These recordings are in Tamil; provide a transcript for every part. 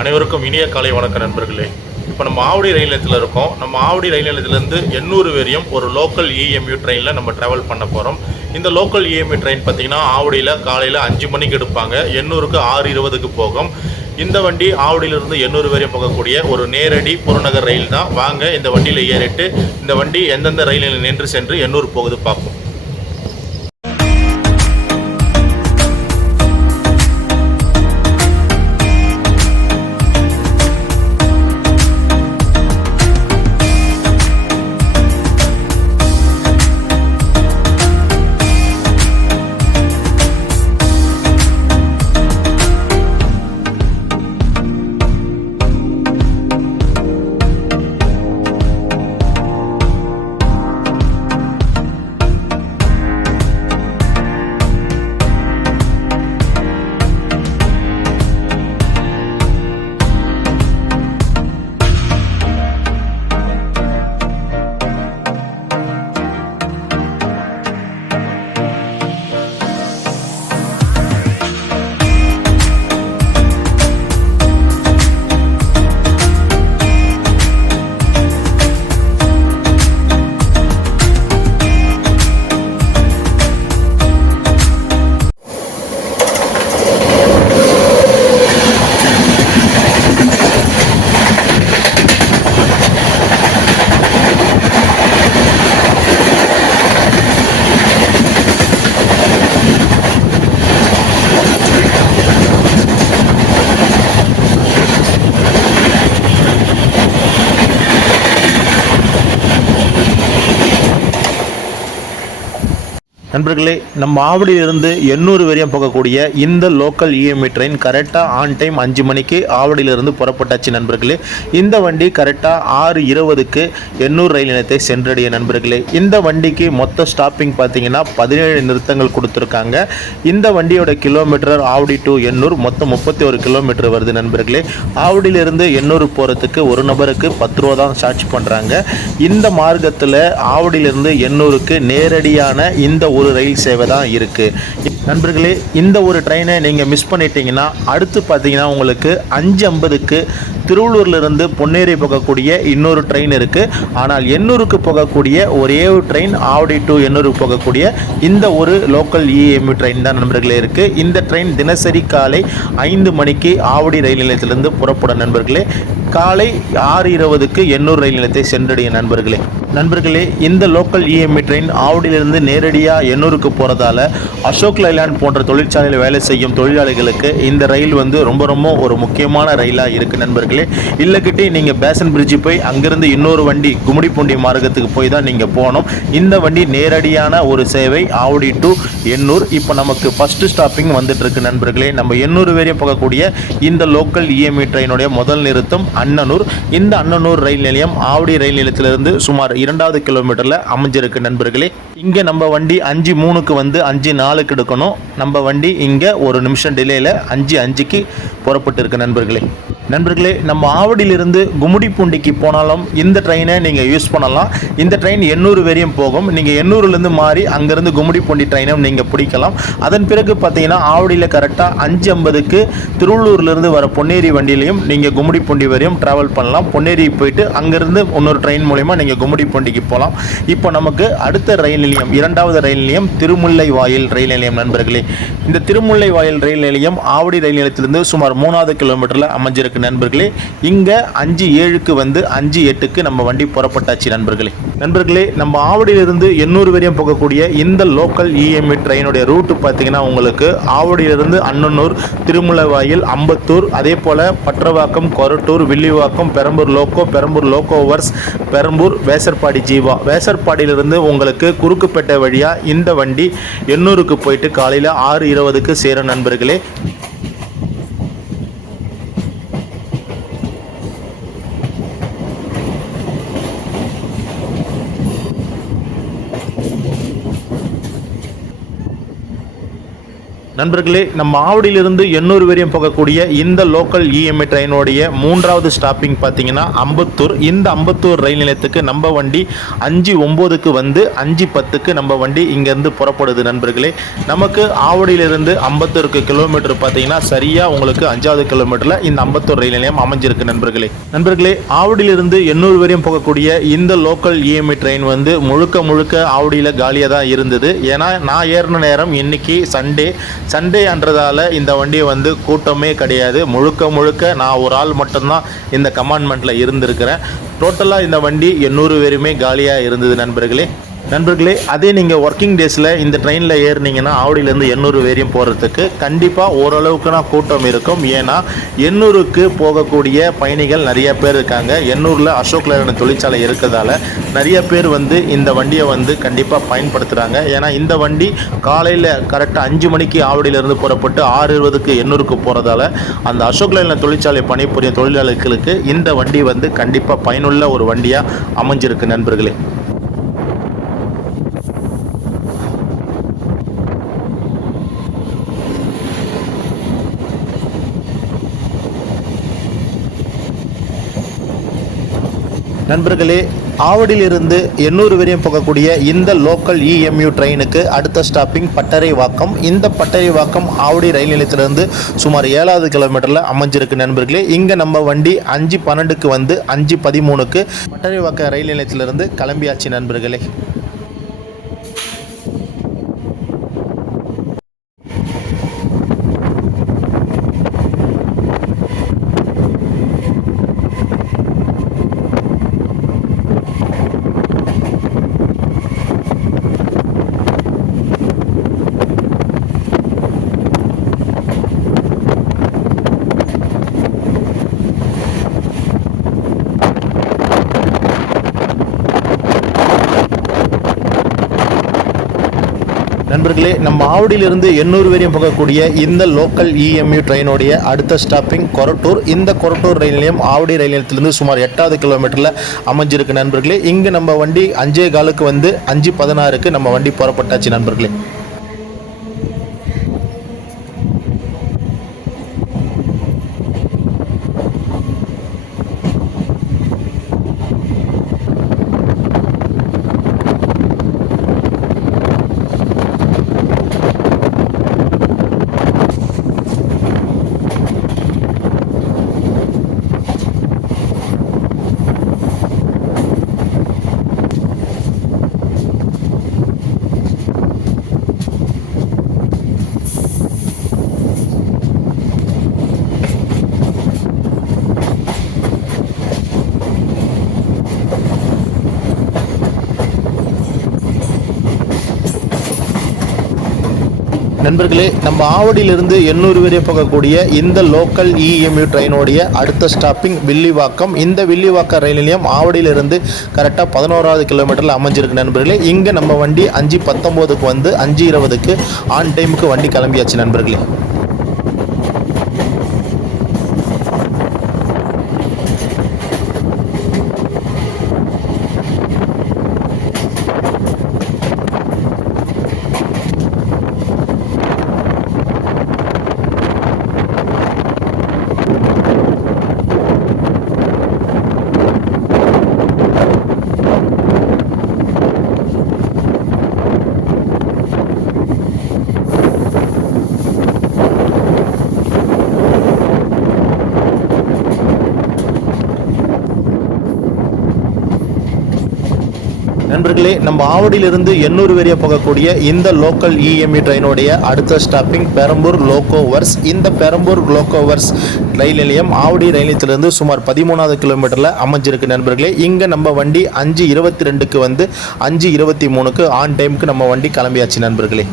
அனைவருக்கும் இனிய காலை வணக்க நண்பர்களே. இப்போ நம்ம ஆவடி ரயில் நிலையத்தில் இருக்கோம். நம்ம ஆவடி ரயில் நிலையத்திலேருந்து எண்ணூறு வரையும் ஒரு லோக்கல் இஎம்யூ ட்ரெயினில் நம்ம ட்ராவல் பண்ண போகிறோம் இந்த லோக்கல் இஎம்யூ ட்ரெயின் பார்த்தீங்கன்னா ஆவடியில் காலையில் அஞ்சு மணிக்கு எடுப்பாங்க. எண்ணூறுக்கு ஆறு இருபதுக்கு போகும். இந்த வண்டி ஆவடியிலிருந்து எண்ணூறு வரையும் போகக்கூடிய ஒரு நேரடி புறநகர் ரயில் தான். வாங்க இந்த வண்டியில் ஏறிட்டு இந்த வண்டி எந்தெந்த ரயிலில் நின்று சென்று எண்ணூர் போகுது பார்ப்போம். And நண்பர்களே நம்ம ஆவடியிலிருந்து எண்ணூறு வரையும் போகக்கூடிய இந்த லோக்கல் இஎம்இ ட்ரெயின் கரெக்டாக ஆன் டைம் அஞ்சு மணிக்கு ஆவடியிலிருந்து புறப்பட்டாச்சு நண்பர்களே. இந்த வண்டி கரெக்டாக ஆறு இருபதுக்கு எண்ணூர் ரயில் நிலையத்தை சென்றடைய நண்பர்களே. இந்த வண்டிக்கு மொத்த ஸ்டாப்பிங் பார்த்தீங்கன்னா பதினேழு நிறுத்தங்கள் கொடுத்துருக்காங்க. இந்த வண்டியோட கிலோமீட்டர் ஆவடி டு எண்ணூர் மொத்தம் முப்பத்தி ஒரு கிலோமீட்டர் வருது நண்பர்களே. ஆவடியிலிருந்து எண்ணூர் போகிறதுக்கு ஒரு நபருக்கு பத்து ரூபா தான் சார்ஜ் பண்ணுறாங்க இந்த மார்க்கத்தில் ஆவடியிலிருந்து எண்ணூருக்கு நேரடியான இந்த ஒரு ரயில் சேவை தான் இருக்குது நண்பர்களே இந்த ஒரு ட்ரெயினை நீங்கள் மிஸ் பண்ணிட்டீங்கன்னா அடுத்து பார்த்தீங்கன்னா உங்களுக்கு அஞ்சு ஐம்பதுக்கு திருவள்ளூர்லேருந்து பொன்னேரி போகக்கூடிய இன்னொரு ட்ரெயின் இருக்குது ஆனால் எண்ணூருக்கு போகக்கூடிய ஒரே ஒரு ட்ரெயின் ஆவடி டு எண்ணூருக்கு போகக்கூடிய இந்த ஒரு லோக்கல் இஎம்யூ ட்ரெயின் தான் நண்பர்களே இருக்குது இந்த ட்ரெயின் தினசரி காலை ஐந்து மணிக்கு ஆவடி ரயில் நிலையத்திலிருந்து புறப்படும் நண்பர்களே. காலை ஆறு இருபதுக்கு எண்ணூர் ரயில் நிலையத்தை சென்றடைய நண்பர்களே. நண்பர்களே இந்த லோக்கல் இஎம்ஐ ட்ரெயின் ஆவடியிலிருந்து நேரடியாக எண்ணூருக்கு போகிறதால அசோக் லைலாண்ட் போன்ற தொழிற்சாலையில் வேலை செய்யும் தொழிலாளிகளுக்கு இந்த ரயில் வந்து ரொம்ப ரொம்ப ஒரு முக்கியமான ரயிலாக இருக்குது நண்பர்களே. இல்லைக்கிட்டே நீங்கள் பேசன் பிரிட்ஜு போய் அங்கேருந்து இன்னொரு வண்டி கும்மிடிப்பூண்டி மார்க்கத்துக்கு போய் தான் நீங்கள் போகணும். இந்த வண்டி நேரடியான ஒரு சேவை ஆவடி டு எண்ணூர். இப்போ நமக்கு ஃபஸ்ட்டு ஸ்டாப்பிங் வந்துட்டுருக்கு நண்பர்களே. நம்ம எண்ணூறு வரையும் போகக்கூடிய இந்த லோக்கல் இஎம்ஐ ட்ரெயினுடைய முதல் நிறுத்தம் அன்னனூர். இந்த அன்னனூர் ரயில் நிலையம் ஆவடி ரயில் நிலையத்திலிருந்து சுமார் இரண்டாவது கிலோமீட்டரில் அமைஞ்சிருக்கு நண்பர்களே. இங்கே நம்ம வண்டி அஞ்சு மூணுக்கு வந்து அஞ்சு நாலுக்கு எடுக்கணும். நம்ம வண்டி இங்கே ஒரு நிமிஷம் டிலேயில் அஞ்சு அஞ்சுக்கு புறப்பட்டு இருக்கு நண்பர்களே. நண்பர்களே நம்ம ஆவடியிலிருந்து கும்முடிப்பூண்டிக்கு போனாலும் இந்த ட்ரெயினை நீங்கள் யூஸ் பண்ணலாம். இந்த ட்ரெயின் எண்ணூறு வரையும் போகும். நீங்கள் எண்ணூறுலேருந்து மாறி அங்கேருந்து கும்மிடிப்பூண்டி ட்ரெயினும் நீங்கள் பிடிக்கலாம். அதன் பிறகு பார்த்தீங்கன்னா ஆவடியில் கரெக்டாக அஞ்சு ஐம்பதுக்கு திருவள்ளூர்லேருந்து வர பொன்னேரி வண்டியிலையும் நீங்கள் கும்முடிப்பூண்டி வரையும் ட்ராவல் பண்ணலாம். பொன்னேரி போயிட்டு அங்கேருந்து இன்னொரு ட்ரெயின் மூலயமா நீங்கள் கும்முடிப்பூண்டிக்கு போகலாம். இப்போ நமக்கு அடுத்த ரயில் நிலையம் இரண்டாவது ரயில் நிலையம் திருமுல்லை வாயில் ரயில் நிலையம் நண்பர்களே. இந்த திருமுல்லை வாயில் ரயில் நிலையம் ஆவடி ரயில் நிலையத்திலிருந்து சுமார் மூணாவது கிலோமீட்டரில் அமைஞ்சிருக்கு நண்பர்களே இங்கே அஞ்சு ஏழுக்கு வந்து அஞ்சு எட்டுக்கு நம்ம வண்டி புறப்பட்டாச்சு நண்பர்களே. நண்பர்களே நம்ம ஆவடியிலிருந்து எண்ணூறு வரையும் போகக்கூடிய இந்த லோக்கல் இஎம்ஐ ட்ரெயினுடைய ரூட்டு பார்த்தீங்கன்னா உங்களுக்கு ஆவடியிலிருந்து அன்னனூர் திருமுலவாயில் அம்பத்தூர் அதே போல் Pattaravakkam Korattur Villivakkam Perambur loco Perambur loco works Perambur Vyasarpadi Jeeva. வேசர்பாடியிலிருந்து உங்களுக்கு குறுக்குப்பேட்டை வழியாக இந்த வண்டி எண்ணூருக்கு போயிட்டு காலையில் ஆறு இருபதுக்கு சேரும் நண்பர்களே. நண்பர்களே நம்ம ஆவடியிலிருந்து எண்ணூறு வரையும் போகக்கூடிய இந்த லோக்கல் இஎம்ஐ ட்ரெயினுடைய மூன்றாவது ஸ்டாப்பிங் பார்த்தீங்கன்னா அம்பத்தூர். இந்த அம்பத்தூர் ரயில் நிலையத்துக்கு நம்ம வண்டி அஞ்சு ஒம்போதுக்கு வந்து அஞ்சு பத்துக்கு நம்ம வண்டி இங்கேருந்து புறப்படுது நண்பர்களே. நமக்கு ஆவடியிலிருந்து அம்பத்தூருக்கு கிலோமீட்டர் பார்த்தீங்கன்னா சரியாக உங்களுக்கு அஞ்சாவது கிலோமீட்டரில் இந்த அம்பத்தூர் ரயில் நிலையம் அமைஞ்சிருக்கு நண்பர்களே. நண்பர்களே ஆவடியிலிருந்து எண்ணூறு வரையும் போகக்கூடிய இந்த லோக்கல் இஎம்ஐ ட்ரெயின் வந்து முழுக்க முழுக்க ஆவடியில் காலியாக தான் இருந்தது. ஏன்னா நான் ஏறின நேரம் இன்னைக்கு சண்டே சண்டே அன்றதால இந்த வண்டி வந்து கூட்டமே கிடையாது. முழுக்க முழுக்க நான் ஒரு ஆள் மட்டும்தான் இந்த கமாண்ட்மெண்ட்டில் இருந்திருக்கிறேன். டோட்டலாக இந்த வண்டி எண்ணூறு பேருமே காலியாக இருந்தது நண்பர்களே. நண்பர்களே அதே நீங்கள் ஒர்க்கிங் டேஸில் இந்த ட்ரெயினில் ஏறுனீங்கன்னா ஆவடியிலேருந்து எண்ணூறு வேரியம் போகிறதுக்கு கண்டிப்பாக ஓரளவுக்குனா கூட்டம் இருக்கும். ஏன்னா எண்ணூருக்கு போகக்கூடிய பயணிகள் நிறைய பேர் இருக்காங்க. எண்ணூரில் அசோக் லேலன் தொழிற்சாலை இருக்கிறதால நிறைய பேர் வந்து இந்த வண்டியை வந்து கண்டிப்பாக பயன்படுத்துகிறாங்க ஏன்னா இந்த வண்டி காலையில் கரெக்டாக அஞ்சு மணிக்கு ஆவடியிலேருந்து புறப்பட்டு ஆறு இருபதுக்கு எண்ணூருக்கு போகிறதால அந்த அசோக் லேலன் தொழிற்சாலை பணிபுரியும் தொழிலாளர்களுக்கு இந்த வண்டி வந்து கண்டிப்பாக பயனுள்ள ஒரு வண்டியாக அமைஞ்சிருக்கு நண்பர்களே. நண்பர்களே ஆவடியிலிருந்து எண்ணூறு வரையும் போகக்கூடிய இந்த லோக்கல் இஎம்யூ ட்ரெயினுக்கு அடுத்த ஸ்டாப்பிங் பட்டறை வாக்கம் இந்த பட்டறை வாக்கம் ஆவடி ரயில் நிலையத்திலிருந்து சுமார் ஏழாவது கிலோமீட்டரில் அமைஞ்சிருக்கு நண்பர்களே. இங்கே நம்ம வண்டி அஞ்சு பன்னெண்டுக்கு வந்து அஞ்சு பதிமூணுக்கு பட்டறை வாக்க ரயில் நிலையத்திலிருந்து கிளம்பியாச்சு நண்பர்களே. நேர்களே நம்ம ஆவடியிலிருந்து எண்ணூறு வரையும் போகக்கூடிய இந்த லோக்கல் இஎம்யூ ட்ரெயினுடைய அடுத்த ஸ்டாப்பிங் கொரட்டூர். இந்த கொரட்டூர் ரயில் நிலையம் ஆவடி ரயில் நிலையத்திலிருந்து சுமார் எட்டாவது கிலோமீட்டரில் அமைஞ்சிருக்கு நண்பர்களே. இங்கே நம்ம வண்டி அஞ்சே காலுக்கு வந்து அஞ்சு பதினாறுக்கு நம்ம வண்டி புறப்பட்டாச்சு நண்பர்களே. நண்பர்களே நம்ம ஆவடியிலிருந்து எண்ணூறு வரை போகக்கூடிய இந்த லோக்கல் இஎம்யூ ட்ரெயினுடைய அடுத்த ஸ்டாப்பிங் வில்லிவாக்கம். இந்த வில்லிவாக்கம் ரயில் நிலையம் ஆவடியிலிருந்து கரெக்டாக பதினோராவது கிலோமீட்டரில் அமைஞ்சிருக்கு நண்பர்களே. இங்கே நம்ம வண்டி அஞ்சு பத்தொம்போதுக்கு வந்து அஞ்சு இருபதுக்கு ஆன் டைமுக்கு வண்டி கிளம்பியாச்சு நண்பர்களே. நண்பர்களே நம்ம ஆவடியிலிருந்து எண்ணூறு வரைய போகக்கூடிய இந்த லோக்கல் இஎம்இ ட்ரெயினுடைய அடுத்த ஸ்டாப்பிங் பெரம்பூர் லோகோவர்ஸ் இந்த பெரம்பூர் லோகோவர்ஸ் ரயில் நிலையம் ஆவடி ரயில் நிலையத்திலிருந்து சுமார் பதிமூணாவது கிலோமீட்டரில் அமைஞ்சிருக்கு நண்பர்களே. இங்கே நம்ம வண்டி அஞ்சு இருபத்தி ரெண்டுக்கு வந்து அஞ்சு இருபத்தி மூணுக்கு ஆன் டைமுக்கு நம்ம வண்டி கிளம்பியாச்சு நண்பர்களே.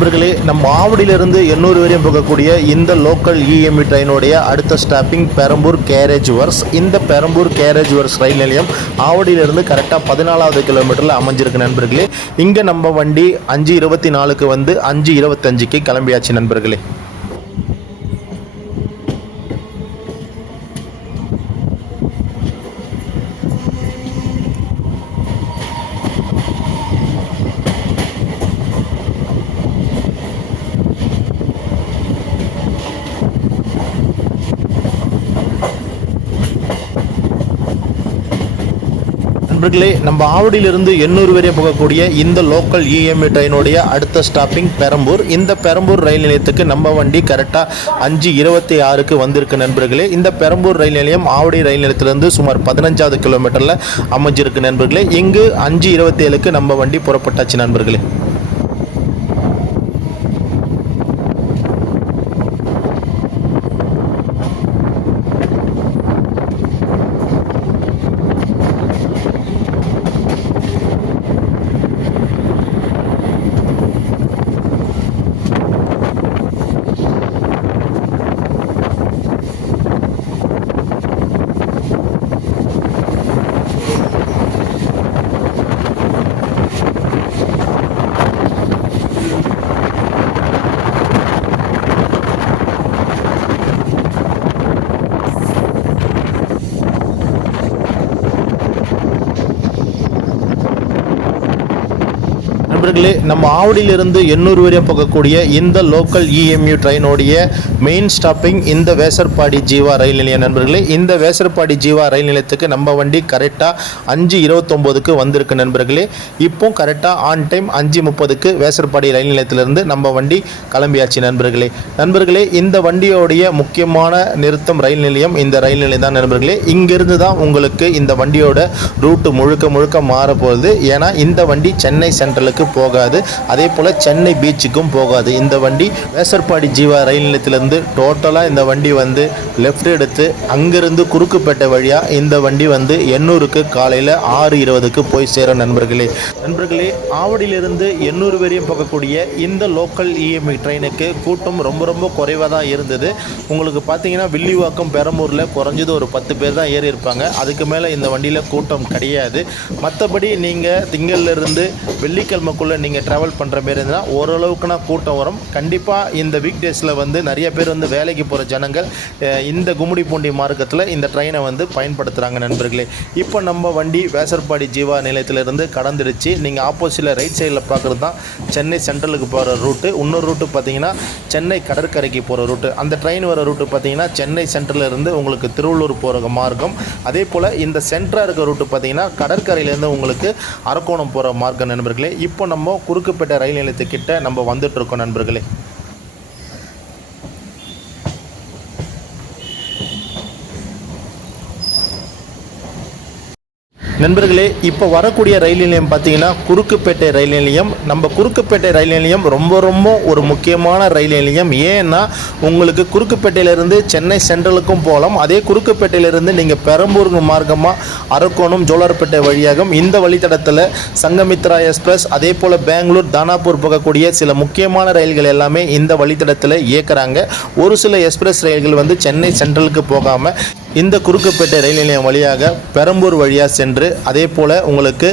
நண்பர்களே நம்ம ஆவடியிலிருந்து எண்ணூறு வரையும் போகக்கூடிய இந்த லோக்கல் இஎம்இ ட்ரெயினுடைய அடுத்த ஸ்டாப்பிங் பெரம்பூர் கேரேஜ் வர்ஸ். இந்த பெரம்பூர் கேரேஜ் வர்ஸ் ரயில் நிலையம் ஆவடியிலிருந்து கரெக்டாக பதினாலாவது கிலோமீட்டரில் அமைஞ்சிருக்கு நண்பர்களே. இங்கே நம்ம வண்டி அஞ்சு இருபத்தி நாலுக்கு வந்து அஞ்சு இருபத்தஞ்சுக்கு கிளம்பியாச்சு நண்பர்களே. நண்பர்களே நம்ம ஆவடியிலிருந்து எண்ணூறு வரை போகக்கூடிய இந்த லோக்கல் இஎம்இ ட்ரெயினுடைய அடுத்த ஸ்டாப்பிங் பெரம்பூர். இந்த பெரம்பூர் ரயில் நிலையத்துக்கு நம்ம வண்டி கரெக்டாக அஞ்சு இருபத்தி ஆறுக்கு வந்திருக்கு நண்பர்களே. இந்த பெரம்பூர் ரயில் நிலையம் ஆவடி ரயில் நிலையத்திலிருந்து சுமார் பதினஞ்சாவது கிலோமீட்டரில் அமைஞ்சிருக்கு நண்பர்களே. இங்கு அஞ்சு இருபத்தி ஏழுக்கு நம்ம வண்டி புறப்பட்டாச்சு நண்பர்களே. நண்பர்களே நம்ம ஆவடியிலிருந்து எண்ணூறு வரை போகக்கூடிய இந்த லோக்கல் இஎம்யூ ட்ரெயினோடைய மெயின் ஸ்டாப்பிங் இந்த வேசர்பாடி ஜீவா ரயில் நிலையம் நண்பர்களே இந்த வேசர்பாடி ஜீவா ரயில் நிலையத்துக்கு நம்ம வண்டி கரெக்டாக அஞ்சு இருபத்தொம்போதுக்கு வந்திருக்கு நண்பர்களே. இப்போ கரெக்டாக ஆன் டைம் அஞ்சு முப்பதுக்கு வேசர்பாடி ரயில் நிலையத்திலிருந்து நம்ம வண்டி கிளம்பியாச்சு நண்பர்களே. நண்பர்களே இந்த வண்டியோடைய முக்கியமான நிறுத்தம் ரயில் நிலையம் இந்த ரயில் நிலையம் தான் நண்பர்களே. இங்கிருந்து தான் உங்களுக்கு இந்த வண்டியோட ரூட்டு முழுக்க முழுக்க மாற போகுது ஏன்னா இந்த வண்டி சென்னை சென்ட்ரலுக்கு போகாது. அதே போல் சென்னை பீச்சுக்கும் போகாது. இந்த வண்டி வேசர்பாடி ஜீவா ரயில் நிலையத்திலிருந்து டோட்டலாக இந்த வண்டி வந்து லெஃப்ட் எடுத்து அங்கேருந்து குறுக்குப்பேட்டை வழியாக இந்த வண்டி வந்து எண்ணூருக்கு காலையில் ஆறு இருபதுக்கு போய் சேரும் நண்பர்களே. நண்பர்களே ஆவடியிலிருந்து எண்ணூறு வரையும் போகக்கூடிய இந்த லோக்கல் இஎம்ஐ ட்ரெயினுக்கு கூட்டம் ரொம்ப ரொம்ப குறைவாக தான் இருந்தது. உங்களுக்கு பார்த்தீங்கன்னா வில்லிவாக்கம் பெரம்பூரில் குறைஞ்சது ஒரு பத்து பேர் தான் ஏறி இருப்பாங்க. அதுக்கு மேலே இந்த வண்டியில் கூட்டம் கிடையாது. மற்றபடி நீங்கள் திங்கள்லேருந்து வெள்ளிக்கிழமைக்குள்ளே நீங்கள் ட்ராவல் பண்ணுற மாரி இருந்தால் ஓரளவுக்குனா கூட்டம் வரும். கண்டிப்பாக இந்த வீக் டேஸில் வந்து நிறைய பேர் பேர் வந்து வேலைக்கு போகிற ஜனங்கள் இந்த இந்த கும்மிடிப்பூண்டி மார்க்கத்தில் இந்த ட்ரெயினை வந்து பயன்படுத்துகிறாங்க நண்பர்களே. இப்போ நம்ம வண்டி வேசர்பாடி ஜீவா நிலையத்திலிருந்து கடந்துடுச்சு. நீங்கள் ஆப்போசிட்டில் ரைட் சைடில் பார்க்குறது தான் சென்னை சென்ட்ரலுக்கு போகிற ரூட்டு இன்னொரு ரூட்டு பார்த்தீங்கன்னா சென்னை கடற்கரைக்கு போகிற ரூட்டு அந்த ட்ரெயின் வர ரூட்டு பார்த்தீங்கன்னா சென்னை சென்ட்ரல்ல இருந்து உங்களுக்கு திருவள்ளூர் போகிற மார்க்கம். அதே போல் இந்த சென்ட்ராக இருக்க ரூட்டு பார்த்தீங்கன்னா கடற்கரையிலேருந்து உங்களுக்கு அரக்கோணம் போகிற மார்க்கம் நண்பர்களே. இப்போ நம்ம குறுக்குப்பேட்டை ரயில் நிலையத்துக்கிட்ட நம்ம வந்துட்டு இருக்கோம் நண்பர்களே. நண்பர்களே இப்போ வரக்கூடிய ரயில் நிலையம் பார்த்தீங்கன்னா குறுக்குப்பேட்டை ரயில் நிலையம். நம்ம குறுக்குப்பேட்டை ரயில் நிலையம் ரொம்ப ரொம்ப ஒரு முக்கியமான ரயில் நிலையம். ஏன்னா உங்களுக்கு குறுக்குப்பேட்டையிலேருந்து சென்னை சென்ட்ரலுக்கும் போகலாம். அதே குறுக்குப்பேட்டையிலேருந்து நீங்கள் பெரம்பூர் மார்க்கமாக அரக்கோணம் ஜோலார்பேட்டை வழியாகும் இந்த வழித்தடத்தில் சங்கமித்ரா எக்ஸ்பிரஸ் அதே போல் பெங்களூர் தானாப்பூர் போகக்கூடிய சில முக்கியமான ரயில்கள் எல்லாமே இந்த வழித்தடத்தில் இயக்குறாங்க. ஒரு சில எக்ஸ்பிரஸ் ரயில்கள் வந்து சென்னை சென்ட்ரலுக்கு போகாமல் இந்த குறுக்குப்பேட்டை ரயில் நிலையம் வழியாக பெரம்பூர் வழியாக சென்று அதே போல் உங்களுக்கு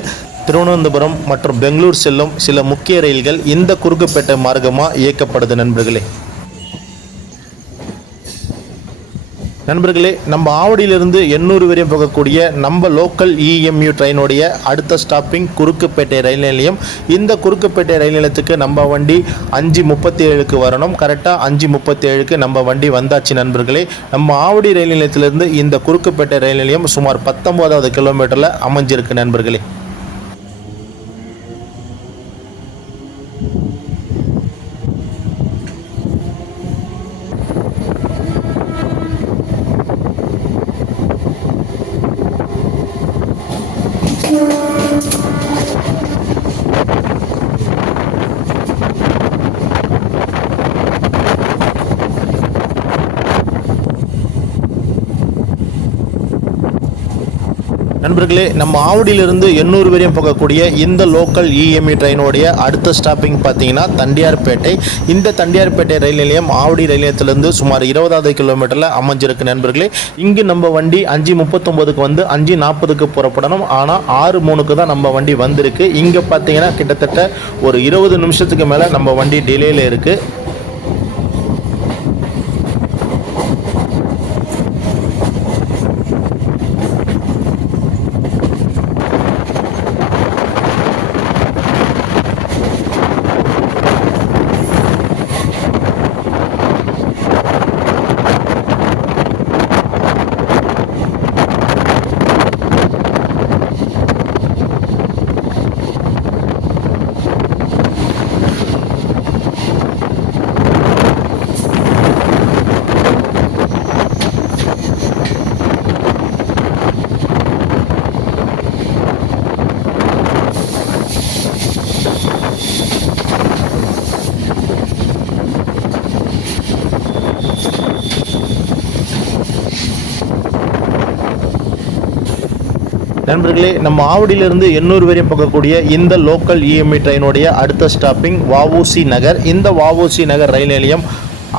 திருவனந்தபுரம் மற்றும் பெங்களூர் செல்லும் சில முக்கிய ரயில்கள் இந்த குறுக்குப்பேட்டை மார்க்கமாக இயக்கப்படுது நண்பர்களே. நண்பர்களே நம்ம ஆவடியிலிருந்து எண்ணூறு வரையும் போகக்கூடிய நம்ம லோக்கல் இஎம்யூ ட்ரெயினுடைய அடுத்த ஸ்டாப்பிங் குறுக்குப்பேட்டை ரயில் நிலையம். இந்த குறுக்குப்பேட்டை ரயில் நிலையத்துக்கு நம்ம வண்டி அஞ்சு முப்பத்தி ஏழுக்கு வரணும். கரெக்டாக அஞ்சு முப்பத்தி ஏழுக்கு நம்ம வண்டி வந்தாச்சு நண்பர்களே. நம்ம ஆவடி ரயில் நிலையத்திலிருந்து இந்த குறுக்குப்பேட்டை ரயில் நிலையம் சுமார் பத்தொம்போதாவது கிலோமீட்டரில் அமைஞ்சிருக்கு நண்பர்களே. நண்பர்களே நம்ம ஆவடியிலிருந்து எண்ணூறு வரையும் போகக்கூடிய இந்த லோக்கல் இஎம்இ ட்ரெயினுடைய அடுத்த ஸ்டாப்பிங் பார்த்தீங்கன்னா தண்டியார்பேட்டை. இந்த தண்டியார்பேட்டை ரயில் நிலையம் ஆவடி ரயில் நிலையத்திலிருந்து சுமார் இருபதாவது கிலோமீட்டரில் அமைஞ்சிருக்கு நண்பர்களே. இங்கு நம்ம வண்டி அஞ்சு முப்பத்தொம்போதுக்கு வந்து அஞ்சு நாற்பதுக்கு புறப்படணும். ஆனால் ஆறு மூணுக்கு தான் நம்ம வண்டி வந்திருக்கு. இங்கே பார்த்தீங்கன்னா கிட்டத்தட்ட ஒரு இருபது நிமிஷத்துக்கு மேலே நம்ம வண்டி டிலேயில் இருக்குது நண்பர்களே நம்ம ஆவடியிலிருந்து எண்ணூறு வரையும் போகக்கூடிய இந்த லோக்கல் இஎம்ஐ ட்ரெயினுடைய அடுத்த ஸ்டாப்பிங் வஉசி நகர். இந்த வஉசி நகர் ரயில் நிலையம்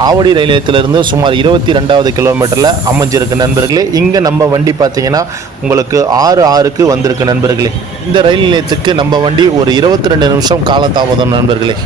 ஆவடி ரயில் நிலையத்திலிருந்து சுமார் இருபத்தி ரெண்டாவது கிலோமீட்டரில் அமைஞ்சிருக்கு நண்பர்களே. இங்கே நம்ம வண்டி பார்த்தீங்கன்னா உங்களுக்கு ஆறு ஆறுக்கு வந்திருக்கு நண்பர்களே. இந்த ரயில் நிலையத்துக்கு நம்ம வண்டி ஒரு இருபத்தி ரெண்டு நிமிஷம் காலதாமதம் நண்பர்களே.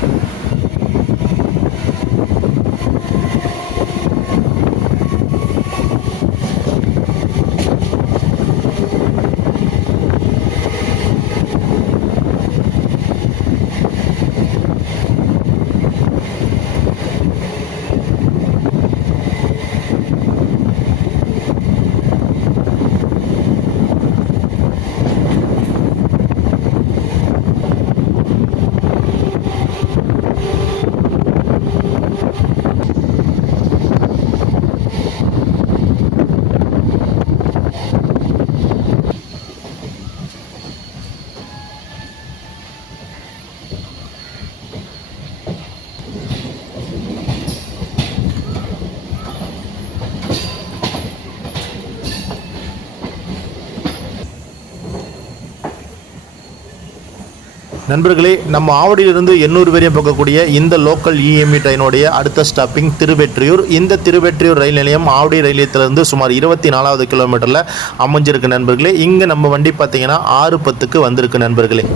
நண்பர்களே நம்ம ஆவடியிலிருந்து எண்ணூறு வரையும் போகக்கூடிய இந்த லோக்கல் இஎம்இ ட்ரெயினுடைய அடுத்த ஸ்டாப்பிங் திருவெற்றியூர். இந்த திருவெற்றியூர் ரயில் நிலையம் ஆவடி ரயில் நிலையத்திலிருந்து சுமார் இருபத்தி நாலாவது கிலோமீட்டரில் அமைஞ்சிருக்கு நண்பர்களே. இங்கே நம்ம வண்டி பார்த்தீங்கன்னா ஆறு பத்துக்கு வந்திருக்கு நண்பர்களே.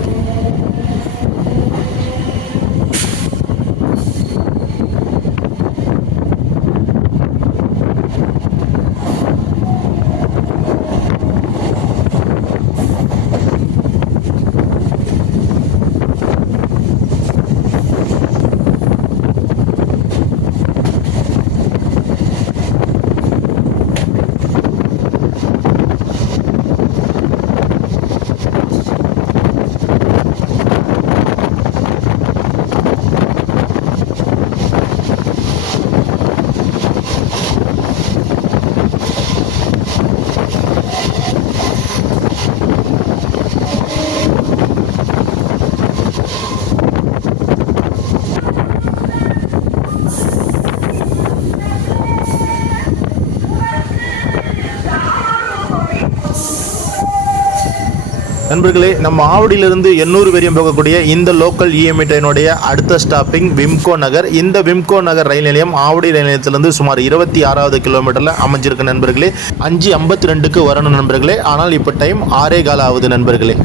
நண்பர்களே நம்ம ஆவடியிலிருந்து எண்ணூறு வரையும் போகக்கூடிய இந்த லோக்கல் இஎம்ஐ ட்ரெயினுடைய அடுத்த ஸ்டாப்பிங் விம்கோ நகர். இந்த விம்கோ நகர் ரயில் நிலையம் ஆவடி ரயில் நிலையத்திலிருந்து சுமார் இருபத்தி ஆறாவது கிலோமீட்டரில் அமைஞ்சிருக்கு நண்பர்களே. அஞ்சு ஐம்பத்தி ரெண்டுக்கு வரணும் நண்பர்களே. ஆனால் இப்போ டைம் ஆறே கால ஆகுது நண்பர்களே.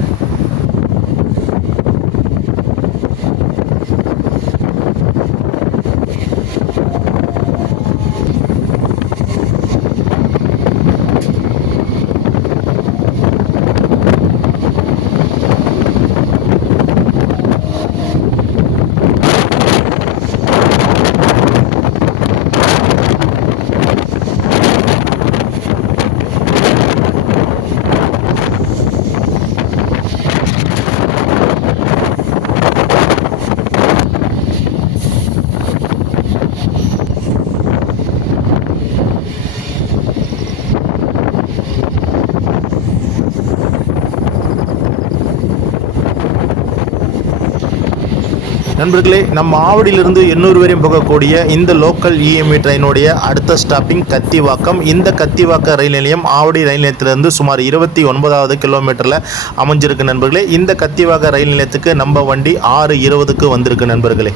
நண்பர்களே நம்ம ஆவடியிலிருந்து எண்ணூறு வரையும் போகக்கூடிய இந்த லோக்கல் இஎம்இ ட்ரெயினுடைய அடுத்த ஸ்டாப்பிங் கத்திவாக்கம். இந்த கத்திவாக்க ரயில் நிலையம் ஆவடி ரயில் நிலையத்திலிருந்து சுமார் இருபத்தி ஒன்பதாவது கிலோமீட்டரில் அமைஞ்சிருக்கு நண்பர்களே. இந்த கத்திவாக்க ரயில் நிலையத்துக்கு நம்ம வண்டி ஆறு இருபதுக்கு வந்திருக்கு நண்பர்களே.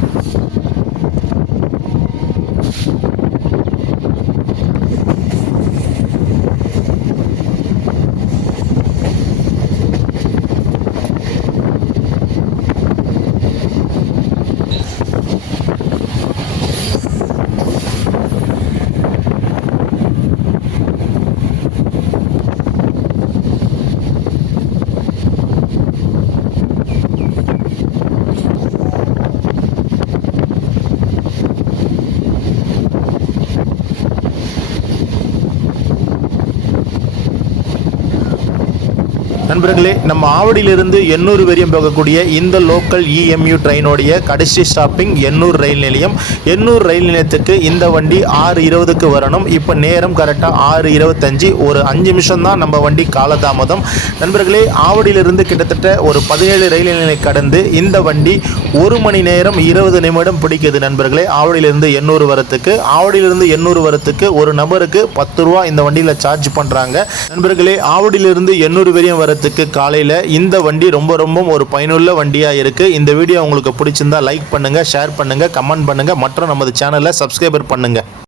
நண்பர்களே நம்ம ஆவடியிலிருந்து எண்ணூறு வரையும் போகக்கூடிய இந்த லோக்கல் இஎம்யூ ட்ரெயினுடைய கடைசி ஸ்டாப்பிங் எண்ணூர் ரயில் நிலையம். எண்ணூர் ரயில் நிலையத்துக்கு இந்த வண்டி ஆறு இருபதுக்கு வரணும். இப்போ நேரம் கரெக்டாக ஆறு இருபத்தஞ்சி. ஒரு அஞ்சு நிமிஷம் தான் நம்ம வண்டி காலதாமதம். நண்பர்களே ஆவடியிலிருந்து கிட்டத்தட்ட ஒரு பதினேழு ரயில் நிலையம் கடந்து இந்த வண்டி ஒரு மணி நேரம் இருபது நிமிடம் பிடிக்குது நண்பர்களே. ஆவடியிலிருந்து எண்ணூறு வரத்துக்கு ஆவடியிலிருந்து எண்ணூறு வரத்துக்கு ஒரு நபருக்கு பத்து ரூபா இந்த வண்டியில் சார்ஜ் பண்ணுறாங்க நண்பர்களே ஆவடியிலிருந்து எண்ணூறு வரையும் வரத்துக்கு காலையில் இந்த வண்டி ரொம்ப ரொம்ப ஒரு பயனுள்ள வண்டியாக இருக்குது இந்த வீடியோ உங்களுக்கு பிடிச்சிருந்தா லைக் பண்ணுங்கள் ஷேர் பண்ணுங்கள் கமெண்ட் பண்ணுங்கள் மற்றும் நமது சேனலை சப்ஸ்கிரைபர் பண்ணுங்கள்